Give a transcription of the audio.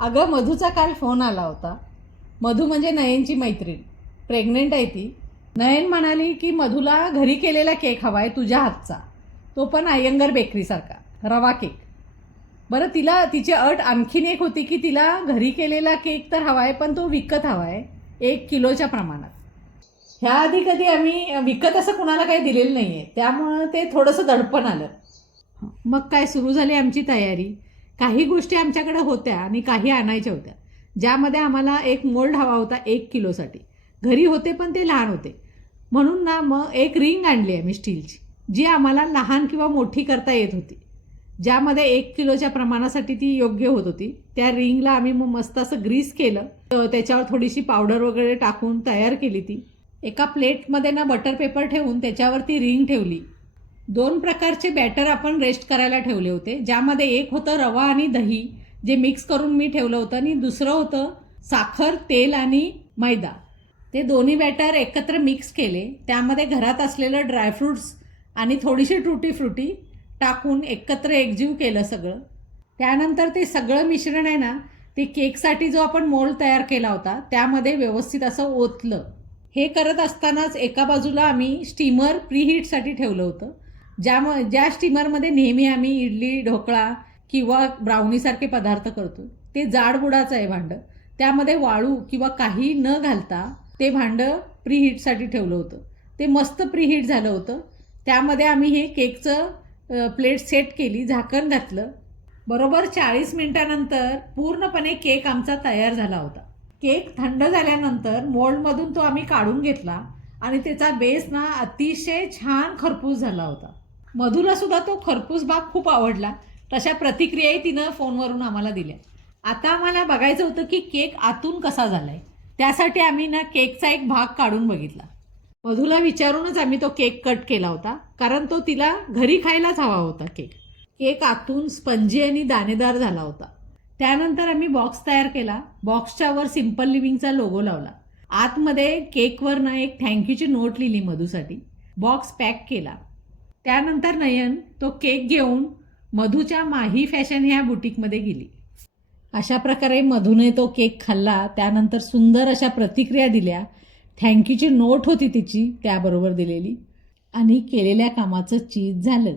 अगं मधूचा काल फोन आला होता. मधू म्हणजे नयनची मैत्रीण, प्रेग्नेंट आहे ती. नयन म्हणाली की मधूला घरी केलेला केक हवा आहे तुझ्या हातचा, तो पण अय्यंगार बेकरीसारखा रवा केक. बरं, तिला तिची अट आणखीन एक होती की तिला घरी केलेला केक तर हवा आहे, पण तो विकत हवा आहे 1 किलोच्या प्रमाणात. ह्याआधी कधी आम्ही विकत असं कुणाला काही दिलेलं नाही आहे, त्यामुळं ते थोडंसं दडपण आलं. मग काय सुरू झाली आमची तयारी. काही गोष्टी आमच्याकडे होत्या आणि काही आणायच्या होत्या, ज्यामध्ये आम्हाला एक मोल्ड हवा होता 1 किलोसाठी. घरी होते पण ते लहान होते, म्हणून ना मग एक रिंग आणली आहे मी स्टीलची, जी आम्हाला लहान किंवा मोठी करता येत होती, ज्यामध्ये 1 किलोच्या प्रमाणासाठी ती योग्य होत होती. त्या रिंगला आम्ही मग मस्त असं ग्रीस केलं, त्याच्यावर थोडीशी पावडर वगैरे टाकून तयार केली ती. एका प्लेटमध्ये ना बटर पेपर ठेवून त्याच्यावर ती रिंग ठेवली. 2 प्रकारचे बॅटर आपण रेस्ट करायला ठेवले होते, ज्यामध्ये एक होतं रवा आणि दही, जे मिक्स करून मी ठेवलं होतं, आणि दुसरं होतं साखर, तेल आणि मैदा. ते दोन्ही बॅटर एकत्र मिक्स केले, त्यामध्ये घरात असलेलं ड्रायफ्रूट्स आणि थोडीशी टुटी फ्रुटी टाकून एकत्र एकजीव केलं सगळं. त्यानंतर ते सगळं मिश्रण आहे ना, ते केकसाठी जो आपण मोल्ड तयार केला होता त्यामध्ये व्यवस्थित असं ओतलं. हे करत असतानाच एका बाजूला आम्ही स्टीमर प्रीहीटसाठी ठेवलं होतं, ज्या स्टीमरमध्ये नेहमी आम्ही इडली, ढोकळा किंवा ब्राउनीसारखे पदार्थ करतो. ते जाडबुडाचं आहे भांडं, त्यामध्ये वाळू किंवा काही न घालता ते भांडं प्रीहीटसाठी ठेवलं होतं. ते मस्त प्रीहीट झालं होतं. त्यामध्ये आम्ही हे केकचं प्लेट सेट केली, झाकण घातलं. बरोबर 40 मिनिटानंतर पूर्णपणे केक आमचा तयार झाला होता. केक थंड झाल्यानंतर मोल्डमधून तो आम्ही काढून घेतला आणि त्याचा बेस ना अतिशय छान खरपूस झाला होता. मधूला सुद्धा तो खरपूस भाग खूप आवडला. तशा प्रतिक्रियाही तिनं फोनवरून आम्हाला दिल्या. आता आम्हाला बघायचं होतं की केक आतून कसा झालाय. त्यासाठी आम्ही ना केकचा एक भाग काढून बघितला. मधूला विचारूनच आम्ही तो केक कट केला होता, कारण तो तिला घरी खायलाच हवा होता केक. केक आतून स्पंजी आणि दाणेदार झाला होता. त्यानंतर आम्ही बॉक्स तयार केला. बॉक्सच्या वर सिम्पल लिव्हिंगचा लोगो लावला. आतमध्ये केकवर ना एक थँक्यूची नोट लिहिली मधूसाठी. बॉक्स पॅक केला. त्यानंतर नयन तो केक घेऊन मधूच्या माही फॅशन ह्या बुटीकमध्ये गेली. अशा प्रकारे मधूने तो केक खाल्ला. त्यानंतर सुंदर अशा प्रतिक्रिया दिल्या. थँक्यूची नोट होती तिची त्याबरोबर दिलेली, आणि केलेल्या कामाचं चीज झालं.